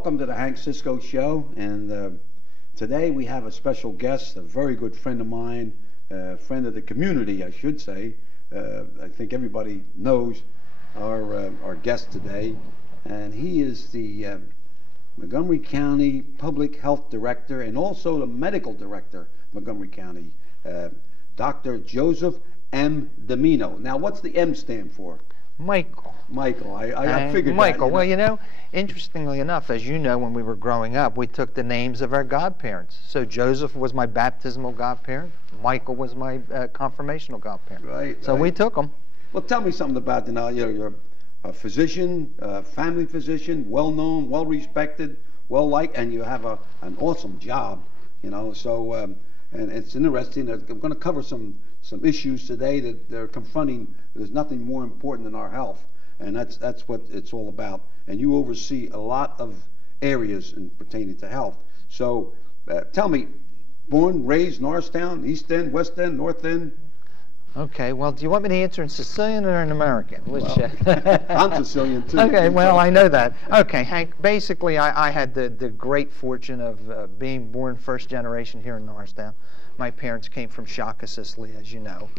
Welcome to the Hank Cisco Show, and today we have a special guest, a very good friend of mine, a friend of the community, I should say. I think everybody knows our guest today, and he is the Montgomery County Public Health Director and also the Medical Director, Montgomery County, Dr. Joseph M. Dimino. Now, what's the M stand for? Michael. Michael, I figured Michael, that, well, you know, interestingly enough, as you know, when we were growing up, we took the names of our godparents. So Joseph was my baptismal godparent. Michael was my confirmational godparent. Right. So we took them. Well, tell me something about, you know, you're a physician, family physician, well-known, well-respected, well-liked, and you have an awesome job, you know. So, and it's interesting. I'm going to cover some issues today that they're confronting. There's nothing more important than our health, and that's what it's all about. And you oversee a lot of areas pertaining to health. So tell me, born, raised, Norristown, East End, West End, North End? Okay, well, do you want me to answer in Sicilian or in American? Which, well, I'm Sicilian too. Okay, well, I know that. Okay, Hank, basically I had the great fortune of being born first generation here in Norristown. My parents came from Shaka, Sicily, as you know.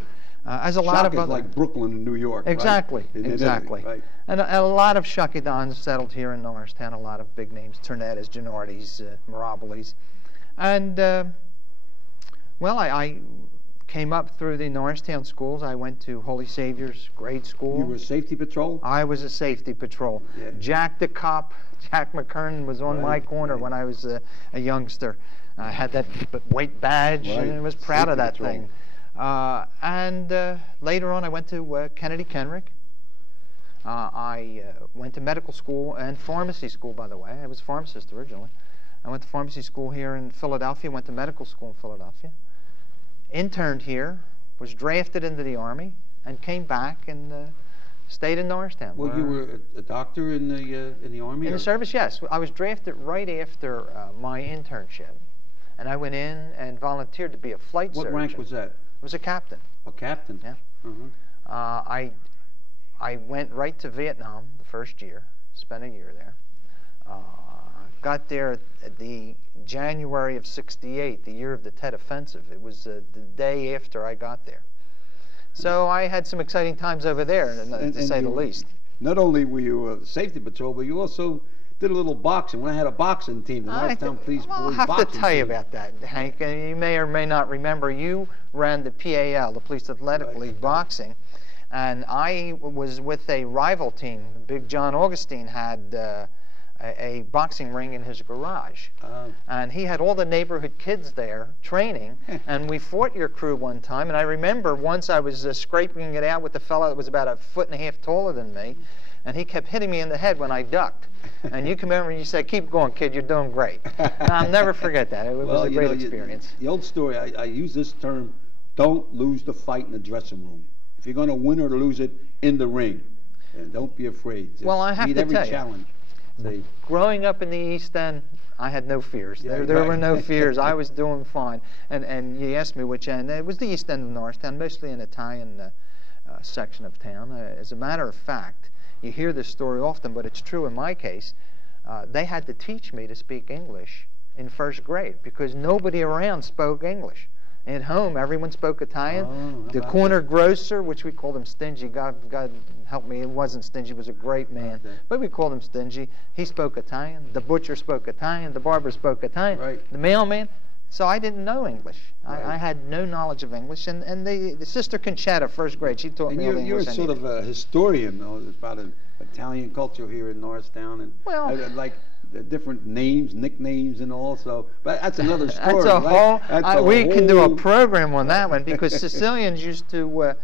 As a lot of Shaka other, is like Brooklyn in New York, exactly, right? Exactly. Right. And a lot of Shakidans settled here in Norristown, a lot of big names, Ternettas, Gennardis, Mirabiles. And, well, I came up through the Norristown schools. I went to Holy Savior's grade school. You were a safety patrol? I was a safety patrol. Yeah. Jack the cop, Jack McKernan was on my corner when I was a youngster. I had that white badge and I was proud of that thing. Later on I went to Kennedy Kenrick. I went to medical school and pharmacy school, by the way. I was a pharmacist originally. I went to pharmacy school here in Philadelphia, went to medical school in Philadelphia. Interned here, was drafted into the Army, and came back and stayed in Norristown. Well, you were a doctor in the Army? In the service, yes. I was drafted right after my internship. And I went in and volunteered to be a flight surgeon. What rank was that? I was a captain. A captain? Yeah. Uh-huh. I went right to Vietnam the first year, spent a year there. Got there at the January of '68, the year of the Tet Offensive. It was the day after I got there. So I had some exciting times over there, to say the least. Not only were you a safety patrol, but you also did a little boxing. When I had a boxing team, the Norristown Police Boys I'll have to tell you about that, Hank. You may or may not remember, you ran the PAL, the Police Athletic League boxing, and I was with a rival team. Big John Augustine had a boxing ring in his garage. And he had all the neighborhood kids there training, and we fought your crew one time, and I remember once I was scraping it out with the fellow that was about 1.5 feet taller than me, and he kept hitting me in the head when I ducked. And you come over and you said, "Keep going, kid, you're doing great." And I'll never forget that. It was a great experience. The old story, I use this term, don't lose the fight in the dressing room. If you're going to win or lose it, in the ring. And don't be afraid. Just well, I have meet to every tell challenge. you, growing up in the East End, I had no fears. There were no fears. I was doing fine. And you asked me which end. It was the East End of Norristown, mostly an Italian section of town. As a matter of fact, you hear this story often, but it's true in my case. They had to teach me to speak English in first grade because nobody around spoke English. At home, everyone spoke Italian. The corner grocer, which we called him Stingy, God help me, it wasn't Stingy, he was a great man, but we called him Stingy. He spoke Italian. The butcher spoke Italian. The barber spoke Italian. The mailman. So I didn't know English. I had no knowledge of English. And the Sister Conchetta, first grade, she taught me all the English. You're sort of a historian, though, about Italian culture here in Norristown, and well, like the different names, nicknames, and all. So, but that's another story. That's a right? whole. We can do a program on that one because Sicilians used to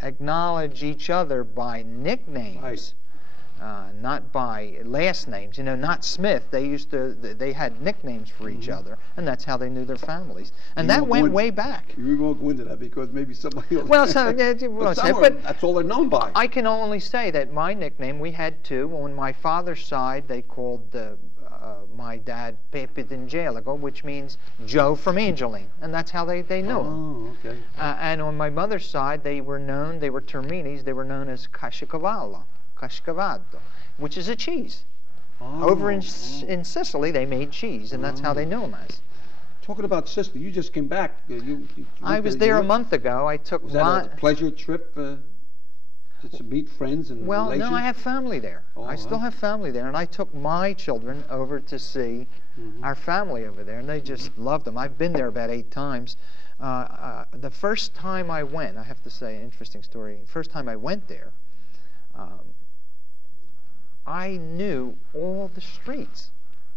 acknowledge each other by nicknames. Not by last names, you know, not Smith. They had nicknames for each other, and that's how they knew their families. And that went way back. You won't go into that because maybe somebody else. Well, so, but that's all they're known by. I can only say that my nickname, we had two. On my father's side, they called my dad Pepe d'Angelico, which means Joe from Angeline, and that's how they knew him. Oh, okay. And on my mother's side, they were Terminis, they were known as Caciocavallo. Cascavado, which is a cheese. Over in Sicily, they made cheese, and that's how they knew him as. Talking about Sicily, you just came back. I was there a month ago. I took Was that a pleasure trip to meet friends and relations? No, I have family there. I still have family there, and I took my children over to see our family over there, and they just loved them. I've been there about 8 times. The first time I went, I have to say, an interesting story. First time I went there, I knew all the streets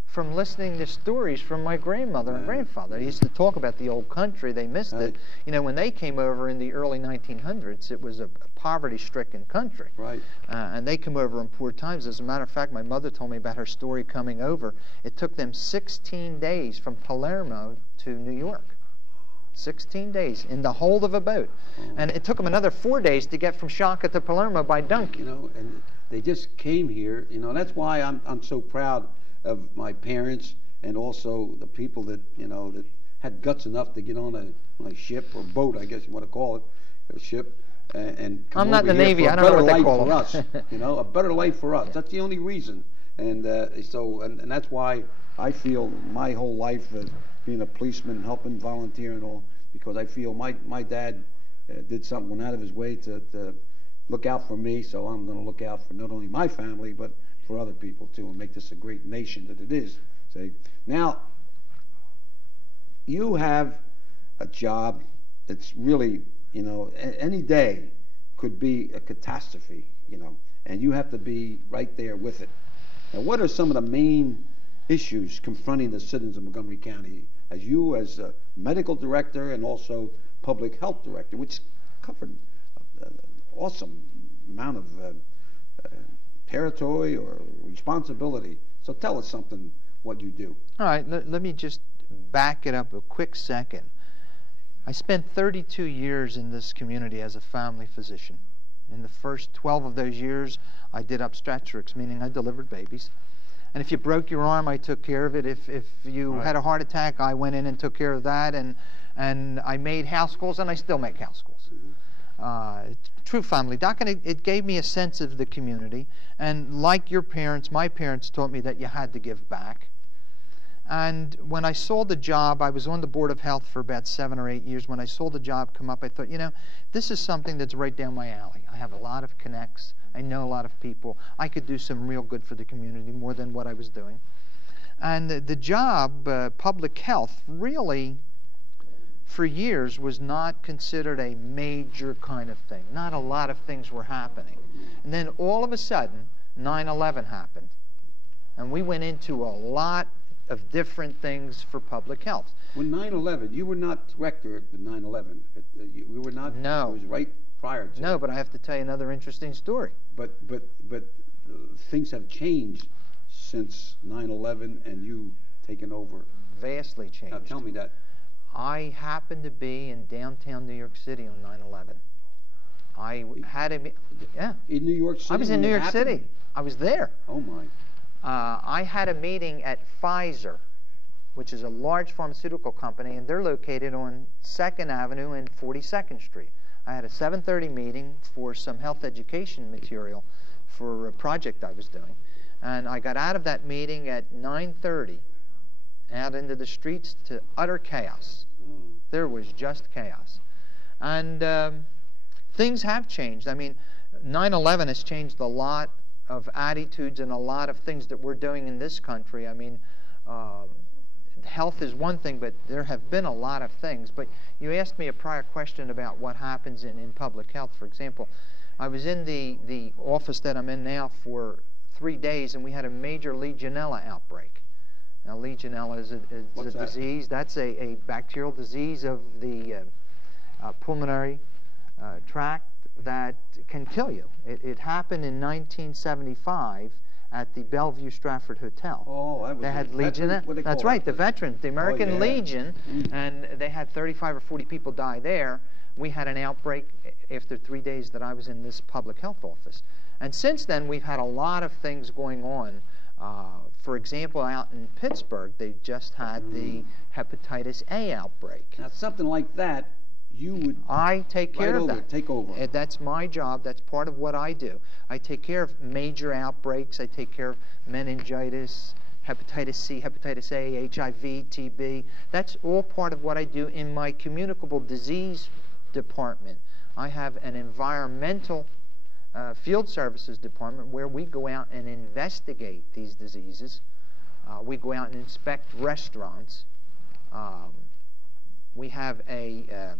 from listening to stories from my grandmother and grandfather. They used to talk about the old country. They missed it. You know, when they came over in the early 1900s, it was a poverty-stricken country. Right. And they came over in poor times. As a matter of fact, my mother told me about her story coming over. It took them 16 days from Palermo to New York. 16 days in the hold of a boat. And it took them another 4 days to get from Shaka to Palermo by donkey. You know, and they just came here. You know, that's why I'm so proud of my parents and also the people that, you know, that had guts enough to get on a ship or boat, I guess you want to call it, a ship, and come I'm not over in the here Navy. for a I don't know better what they life call for them. us. You know, a better life for us. That's the only reason. And and that's why I feel my whole life as being a policeman, helping, volunteer and all, because I feel my dad did something, went out of his way to look out for me, so I'm going to look out for not only my family, but for other people too, and make this a great nation that it is. See? Now, you have a job that's really, you know, any day could be a catastrophe, you know, and you have to be right there with it. Now, what are some of the main issues confronting the citizens of Montgomery County as you as a medical director and also public health director, which covered an awesome amount of territory or responsibility? So tell us something, what you do. All right, let me just back it up a quick second. I spent 32 years in this community as a family physician. In the first 12 of those years, I did obstetrics, meaning I delivered babies. And if you broke your arm, I took care of it. If you had a heart attack, I went in and took care of that. And I made house calls, and I still make house calls. True family doc, and it gave me a sense of the community. And like your parents, my parents taught me that you had to give back. And when I saw the job, I was on the Board of Health for about 7 or 8 years. When I saw the job come up, I thought, you know, this is something that's right down my alley. I have a lot of connects. I know a lot of people. I could do some real good for the community, more than what I was doing. And the job, public health, really, for years was not considered a major kind of thing. Not a lot of things were happening. And then all of a sudden, 9/11 happened. And we went into a lot of different things for public health. When 9/11, you were not director at 9/11. You were not. No. It was right prior to. No, but I have to tell you another interesting story. But things have changed since 9/11, and you taken over. Vastly changed. Now tell me that. I happened to be in downtown New York City on 9/11. I had a in New York City. I was in New York City. I was there. Oh my. I had a meeting at Pfizer, which is a large pharmaceutical company, and they're located on 2nd Avenue and 42nd Street. I had a 7:30 meeting for some health education material for a project I was doing. And I got out of that meeting at 9:30, out into the streets to utter chaos. There was just chaos. And things have changed. I mean, 9/11 has changed a lot of attitudes and a lot of things that we're doing in this country. I mean, health is one thing, but there have been a lot of things. But you asked me a prior question about what happens in public health. For example, I was in the office that I'm in now for 3 days, and we had a major Legionella outbreak. Now, Legionella is a disease. That's a bacterial disease of the pulmonary tract that can kill you. It happened in 1975 at the Bellevue Stratford Hotel. Oh, that was they had Legionella. That's right, the veterans, the American Legion, and they had 35 or 40 people die there. We had an outbreak after 3 days that I was in this public health office. And since then, we've had a lot of things going on. For example, out in Pittsburgh, they just had the hepatitis A outbreak. Now, something like that you would I take care of that. Take over. That's my job. That's part of what I do. I take care of major outbreaks. I take care of meningitis, hepatitis C, hepatitis A, HIV, TB. That's all part of what I do in my communicable disease department. I have an environmental field services department where we go out and investigate these diseases. We go out and inspect restaurants. We have a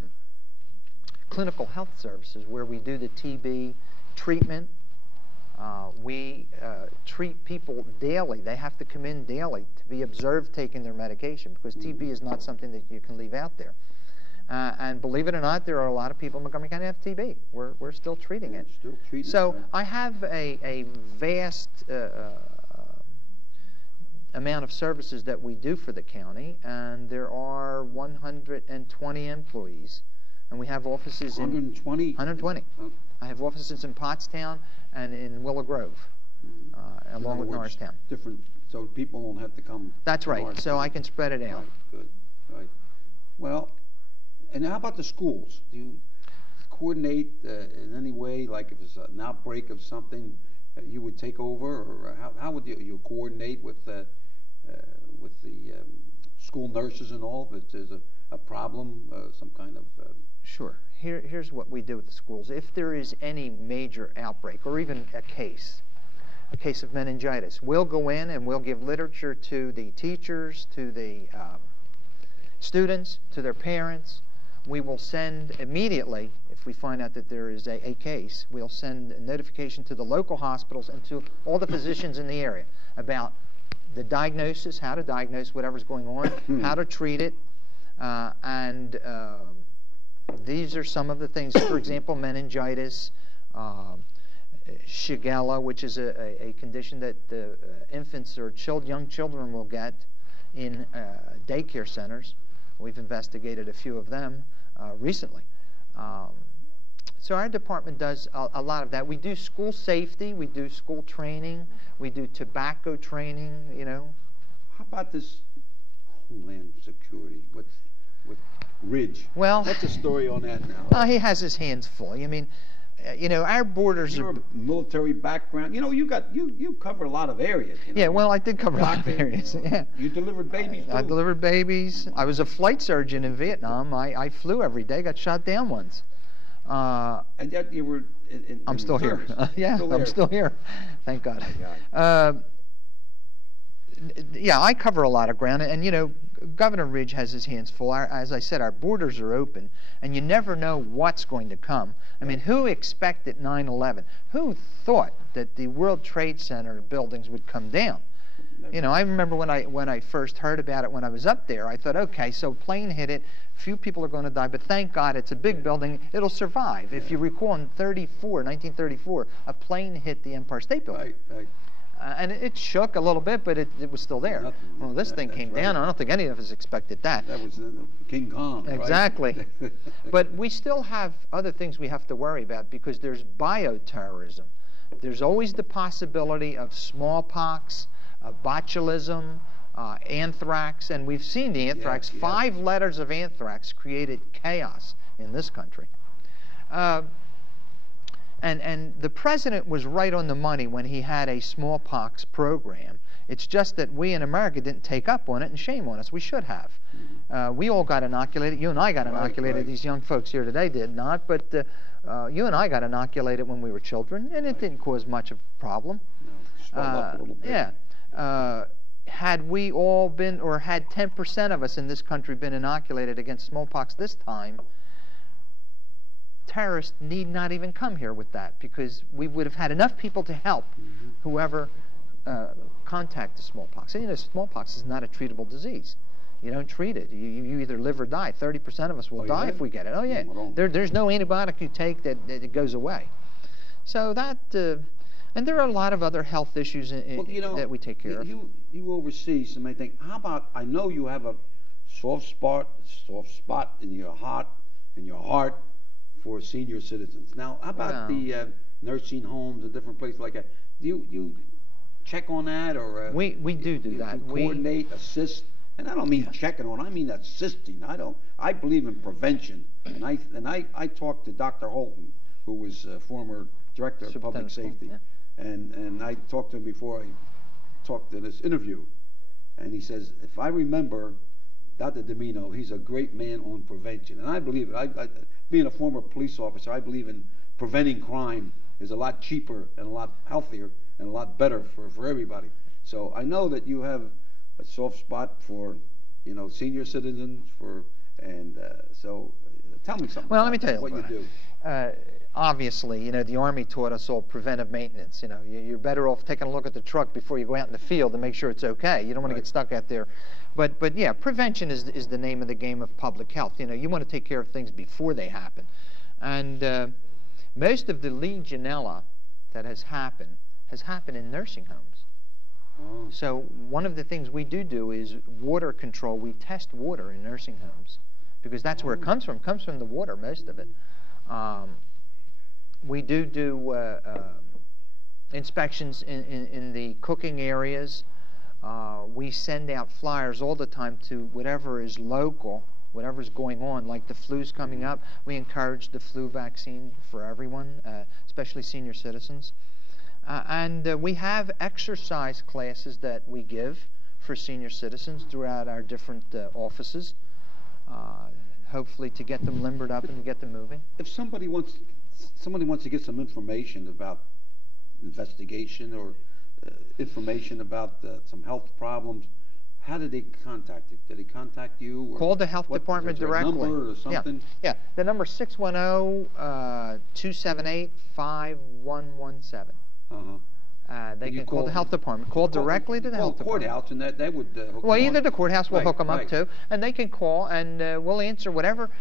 clinical health services where we do the TB treatment. We treat people daily. They have to come in daily to be observed taking their medication, because TB is not something that you can leave out there. And believe it or not, there are a lot of people in Montgomery County have TB. We're still treating it. Still treating so it, right? I have a vast amount of services that we do for the county, and there are 120 employees, and we have offices 120? in 120. I have offices in Pottstown and in Willow Grove, along with Norristown. Different, so people won't have to come. That's right. So I can spread it out. Right, good. Right. Well, and how about the schools? Do you coordinate in any way, like if it's an outbreak of something, you would take over, or how would you coordinate with the school nurses and all? If there's a problem, some kind of... Sure. Here's what we do with the schools. If there is any major outbreak, or even a case of meningitis, we'll go in and we'll give literature to the teachers, to the students, to their parents. We will send immediately, if we find out that there is a case, we'll send a notification to the local hospitals and to all the physicians in the area about the diagnosis, how to diagnose whatever's going on, how to treat it, and these are some of the things. For example, meningitis, Shigella, which is a condition that infants or young children will get in daycare centers. We've investigated a few of them recently. So our department does a lot of that. We do school safety, we do school training, we do tobacco training, you know. How about this Homeland Security with Ridge? Well, what's the story on that now? He has his hands full. I mean, you know, our borders Your are... military background, you know, you cover a lot of areas. You know? Yeah, well, I did cover a lot of areas. Yeah. You delivered babies too. I delivered babies. I was a flight surgeon in Vietnam. I flew every day, got shot down once. And yet you were I'm still here. Yeah, I'm still here. Thank God. Yeah, I cover a lot of ground, and you know, Governor Ridge has his hands full. As I said, our borders are open, and you never know what's going to come. I mean, who expected 9/11? Who thought that the World Trade Center buildings would come down? Never. You know, I remember when I first heard about it when I was up there, I thought, okay, so plane hit it, few people are going to die, but thank God it's a big building, it'll survive. Yeah. If you recall, in 1934, a plane hit the Empire State Building. Right. And it shook a little bit, but it was still there. Nothing. Well, this thing came down. I don't think any of us expected that. That was King Kong, exactly. Right? But we still have other things we have to worry about, because there's bioterrorism. There's always the possibility of smallpox, botulism, anthrax, and we've seen the anthrax. Yeah. 5 letters of anthrax created chaos in this country. And the president was right on the money when he had a smallpox program. It's just that we in America didn't take up on it, and shame on us. We should have. We all got inoculated. You and I got inoculated. Right. These young folks here today did not, but you and I got inoculated when we were children, and it didn't cause much of a problem. No, swelled up a little bit. Yeah. Had we all been, or had 10% of us in this country been inoculated against smallpox this time, terrorists need not even come here with that, because we would have had enough people to help whoever contacted smallpox. And you know, smallpox is not a treatable disease. You don't treat it. You either live or die. 30% of us will die if we get it. Oh yeah. There's no antibiotic you take that it goes away. So that, and there are a lot of other health issues that we take care of. You oversee so many things. How about, I know you have a soft spot in your heart for senior citizens. Now, how about the nursing homes and different places like that? Do you check on that, or we do that? You coordinate, assist And I don't mean checking on, I mean assisting. I believe in prevention. And I talked to Dr. Holton, who was former director of public safety. And I talked to him before I talked to this interview. And he says, if I remember Dr. Dimino, he's a great man on prevention. And I believe it. Being a former police officer, I believe in preventing crime is a lot cheaper and a lot healthier and a lot better for everybody. So I know that you have a soft spot for, you know, senior citizens, so tell me something. Well, let me tell you what you do. Obviously, you know, the Army taught us all preventive maintenance. You know, you're better off taking a look at the truck before you go out in the field to make sure it's okay. You don't want to get stuck out there. But yeah, prevention is the name of the game of public health. You know, you want to take care of things before they happen. And most of the Legionella that has happened in nursing homes. Oh. So one of the things we do is water control. We test water in nursing homes because that's where it comes from. It comes from the water, most of it. We do inspections in the cooking areas. We send out flyers all the time to whatever is local, whatever's going on, like the flu's coming up. We encourage the flu vaccine for everyone, especially senior citizens. And we have exercise classes that we give for senior citizens throughout our different offices, hopefully to get them limbered up and to get them moving. If somebody wants to get some information about investigation or information about some health problems, how do they contact you? Did they contact you? Or call the health department directly. A number or something? Yeah. The number is 610-278-5117. They can call the health department. Call directly to the health department. Courthouse, and that would hook well, them either on. the courthouse will hook them up too, and they can call, and we'll answer whatever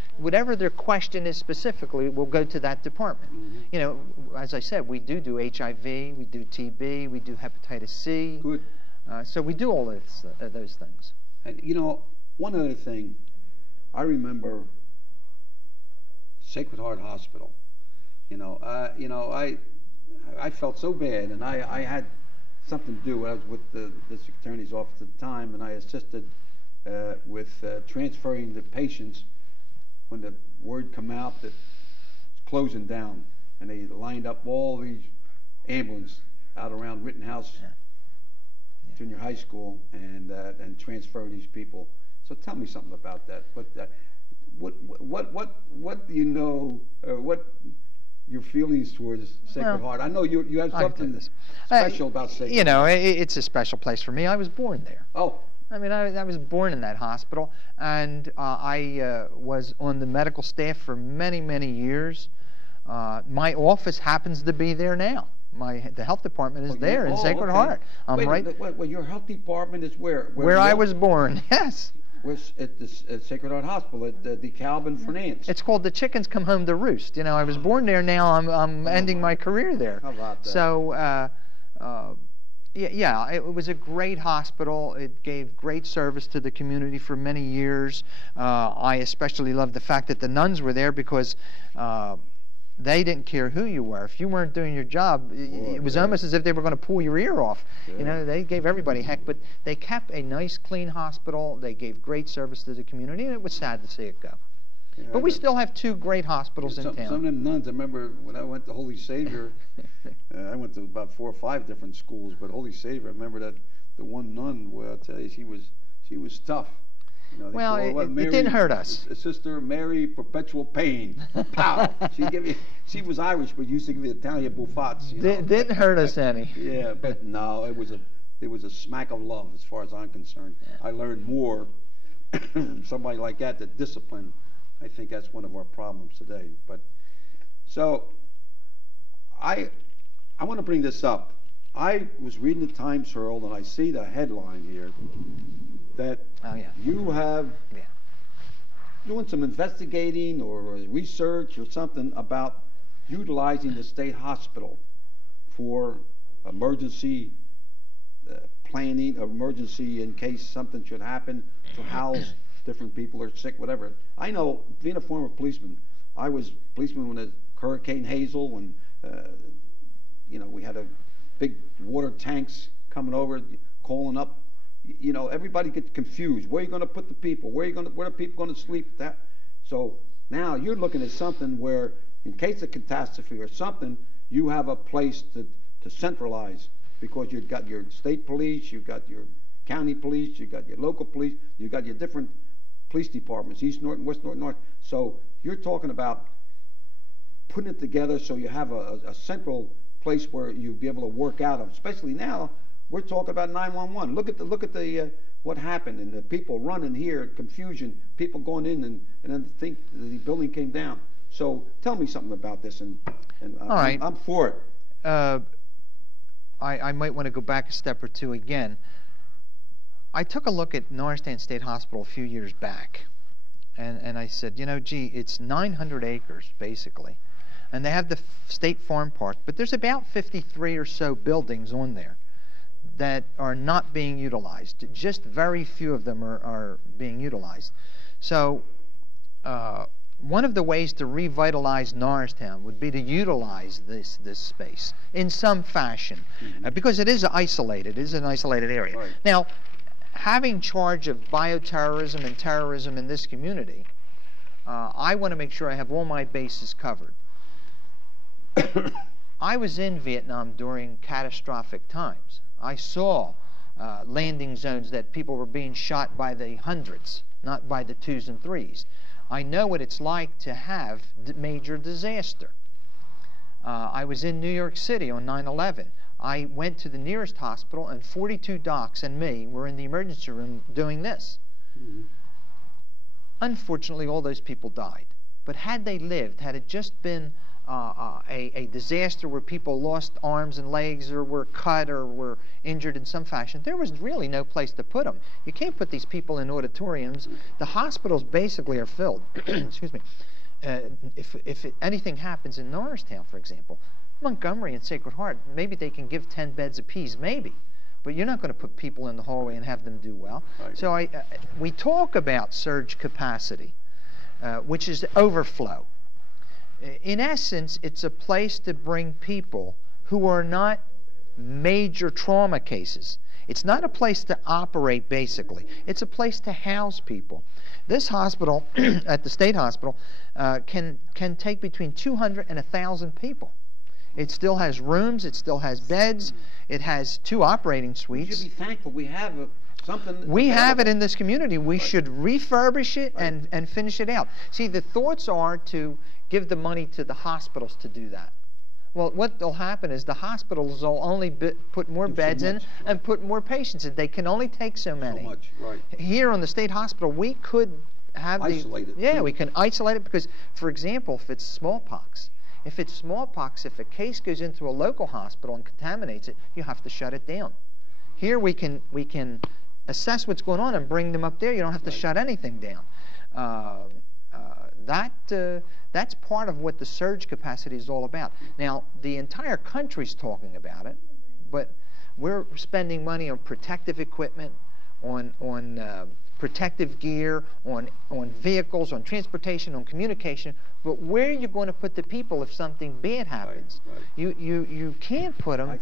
their question is specifically. We'll go to that department. Mm-hmm. You know, as I said, we do HIV, we do TB, we do hepatitis C. Good. So we do all those things. And you know, one other thing, I remember Sacred Heart Hospital. I felt so bad, and I had something to do. I was with the district attorney's office at the time, and I assisted with transferring the patients when the word come out that it's closing down, and they lined up all these ambulance out around Rittenhouse Junior High School and transfer these people. So tell me something about that. What do you know? What your feelings towards Sacred Heart? I know you have something special about Sacred Heart. You know, it's a special place for me. I was born there. Oh. I mean, I was born in that hospital, and I was on the medical staff for many, many years. My office happens to be there now. The health department is there in Sacred Heart. Wait, your health department is where? Where I was born, yes. Was at the Sacred Heart Hospital at DeKalb and Fernandez. It's called The Chickens Come Home to Roost. You know, I was born there. Now I'm ending my career there. How about that? So, yeah, it was a great hospital. It gave great service to the community for many years. I especially loved the fact that the nuns were there because they didn't care who you were. If you weren't doing your job, it was almost as if they were going to pull your ear off. Yeah. You know, they gave everybody heck, but they kept a nice, clean hospital. They gave great service to the community, and it was sad to see it go. Yeah, but we still have two great hospitals in town. Some of them nuns, I remember when I went to Holy Savior, I went to about 4 or 5 different schools, but Holy Savior, I remember that the one nun, well, I'll tell you, she was tough. You know, well, it didn't hurt us. Sister Mary Perpetual Pain. Pow! She was Irish, but used to give you Italian buffats. You know? Didn't hurt us any. Yeah, but no, it was a smack of love as far as I'm concerned. Yeah. I learned more from somebody like that discipline. I think that's one of our problems today. But so I want to bring this up. I was reading the Times Herald, and I see the headline here that you have doing some investigating or research or something about utilizing the state hospital for emergency planning, emergency in case something should happen, to house different people are sick, whatever. I know, being a former policeman, I was policeman when the Hurricane Hazel, when we had a big water tanks coming over, calling up you know, everybody gets confused. Where are you going to put the people? Where are people going to sleep? So now you're looking at something where, in case of catastrophe or something, you have a place to centralize, because you've got your state police, you've got your county police, you've got your local police, you've got your different police departments, east, north, west, north. So you're talking about putting it together so you have a central place where you'll be able to work out of. Especially now, we're talking about 911. Look at the what happened, and the people running here, confusion, people going in, and then think the building came down. So tell me something about this, and all right. I'm for it. I might want to go back a step or two again. I took a look at Norristown State Hospital a few years back, and I said, you know, gee, it's 900 acres, basically. And they have the State Farm Park, but there's about 53 or so buildings on there that are not being utilized. Just very few of them are being utilized. So one of the ways to revitalize Norristown would be to utilize this space in some fashion, because it is isolated. It is an isolated area. Right. Now, having charge of bioterrorism and terrorism in this community, I want to make sure I have all my bases covered. I was in Vietnam during catastrophic times. I saw landing zones that people were being shot by the hundreds, not by the twos and threes. I know what it's like to have major disaster. I was in New York City on 9/11. I went to the nearest hospital, and 42 docs and me were in the emergency room doing this. Unfortunately, all those people died. But had they lived, had it just been a disaster where people lost arms and legs, or were cut, or were injured in some fashion, there was really no place to put them. You can't put these people in auditoriums. The hospitals basically are filled. Excuse me. If anything happens in Norristown, for example, Montgomery and Sacred Heart, maybe they can give 10 beds apiece, maybe. But you're not going to put people in the hallway and have them do well. Right. So we talk about surge capacity, which is overflow. In essence, it's a place to bring people who are not major trauma cases. It's not a place to operate, basically. It's a place to house people. This hospital, at the state hospital, can take between 200 and 1,000 people. It still has rooms, it still has beds, it has 2 operating suites. We should be thankful we have something. We have it in this community. We should refurbish it and finish it out. See, the thoughts are to give the money to the hospitals to do that. Well, what will happen is the hospitals will only put more beds in and put more patients in. They can only take so many. So much, right. Here on the state hospital, we could have isolate it. Yeah, we can isolate it because, for example, if it's smallpox, if a case goes into a local hospital and contaminates it, you have to shut it down. Here we can assess what's going on and bring them up there. You don't have to shut anything down. That's part of what the surge capacity is all about. Now, the entire country's talking about it, but we're spending money on protective equipment, on protective gear, on vehicles, on transportation, on communication. But where are you going to put the people if something bad happens? Right. You can't put them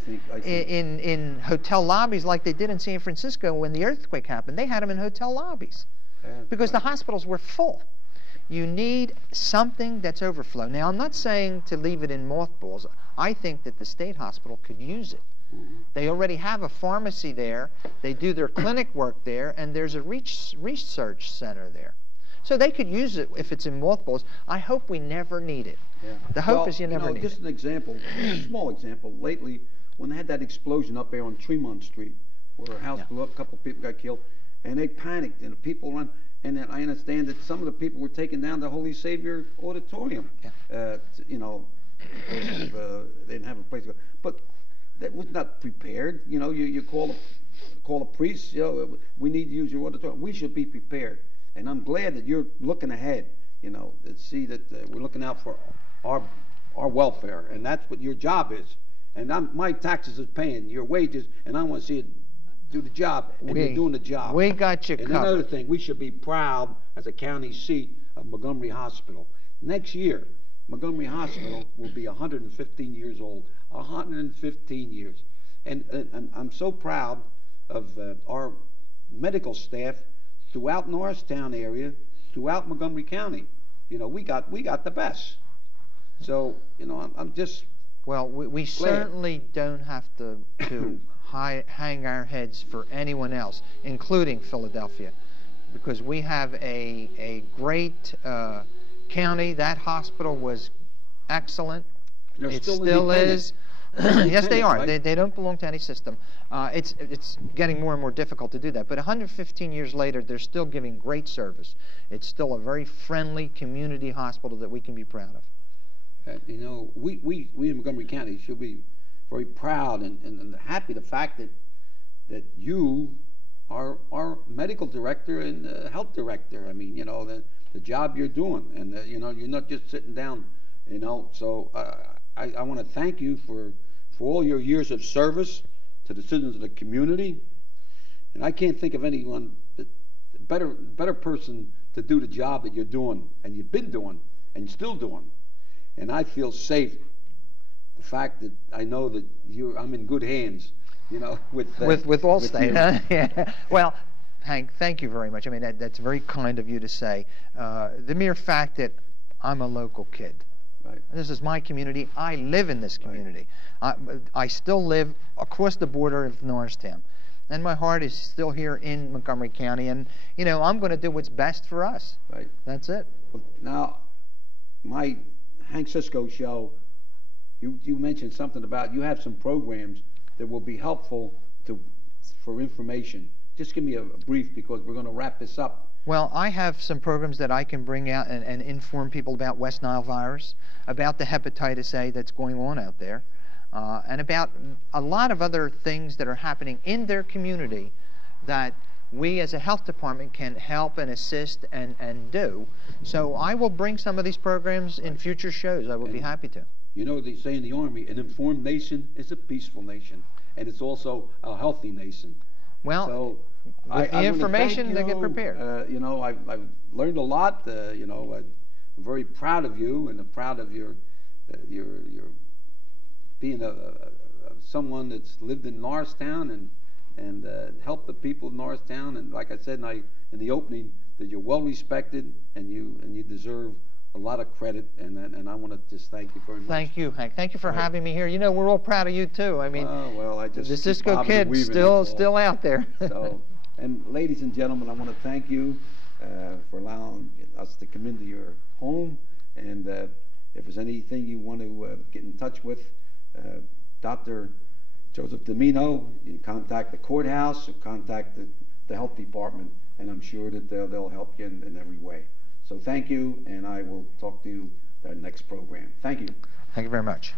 in hotel lobbies like they did in San Francisco when the earthquake happened. They had them in hotel lobbies because the hospitals were full. You need something that's overflow. Now, I'm not saying to leave it in mothballs. I think that the state hospital could use it. They already have a pharmacy there. They do their clinic work there, and there's a research center there. So they could use it if it's in mothballs. I hope we never need it. Yeah. The hope is you never need it. Just an example, a small example. Lately, when they had that explosion up there on Tremont Street, where a house blew up, a couple of people got killed, and they panicked, and the people run. And then I understand that some of the people were taken down to Holy Savior Auditorium. You know, they didn't have a place to go. But that was not prepared. You know, you call a priest. You know, we need to use your auditorium. We should be prepared. And I'm glad that you're looking ahead. You know, to see that we're looking out for our welfare, and that's what your job is. And my taxes is paying your wages, and I want to see it do the job, and you're doing the job. We got you covered. And another thing, we should be proud as a county seat of Montgomery Hospital. Next year, Montgomery Hospital will be 115 years old. 115 years. And I'm so proud of our medical staff throughout Norristown area, throughout Montgomery County. You know, we got the best. So, you know, I'm just well, we certainly don't have to hang our heads for anyone else, including Philadelphia, because we have a great county. That hospital was excellent. It still is. Yes, they are. Right? They don't belong to any system. It's getting more and more difficult to do that. But 115 years later, they're still giving great service. It's still a very friendly community hospital that we can be proud of. You know, we in Montgomery County should be very proud and happy the fact that you are our medical director and health director. I mean, you know, the job you're doing, and you know, you're not just sitting down. You know, so I want to thank you for all your years of service to the citizens of the community. And I can't think of anyone better person to do the job that you're doing, and you've been doing, and still doing. And I feel safe. The fact that I know that I'm in good hands, you know, with Allstate. Huh? Yeah. Well, Hank, thank you very much. I mean, that's very kind of you to say. The mere fact that I'm a local kid. Right. This is my community. I live in this community. Right. I still live across the border of Norristown, and my heart is still here in Montgomery County. And you know, I'm going to do what's best for us. Right. That's it. Well, now, my Hank Cisco show. You mentioned something about you have some programs that will be helpful for information. Just give me a brief, because we're going to wrap this up. Well, I have some programs that I can bring out and inform people about West Nile virus, about the hepatitis A that's going on out there, and about a lot of other things that are happening in their community that we as a health department can help and assist and do. So I will bring some of these programs in future shows. I will be happy to. You know, they say in the Army, an informed nation is a peaceful nation, and it's also a healthy nation. Well, so with the information, they get prepared. You know, I've learned a lot. You know, I'm very proud of you, and I'm proud of your being someone that's lived in Norristown and helped the people of Norristown. And like I said in the opening, that you're well respected, and you deserve a lot of credit, and I want to just thank you very much. Thank you, Hank. Thank you for having me here. You know, we're all proud of you too. I mean, well, I just the Cisco kid still out there. So, and ladies and gentlemen, I want to thank you for allowing us to come into your home. And if there's anything you want to get in touch with Dr. Joseph Dimino, you contact the courthouse or contact the health department, and I'm sure that they'll help you in every way. So thank you, and I will talk to you at our next program. Thank you. Thank you very much.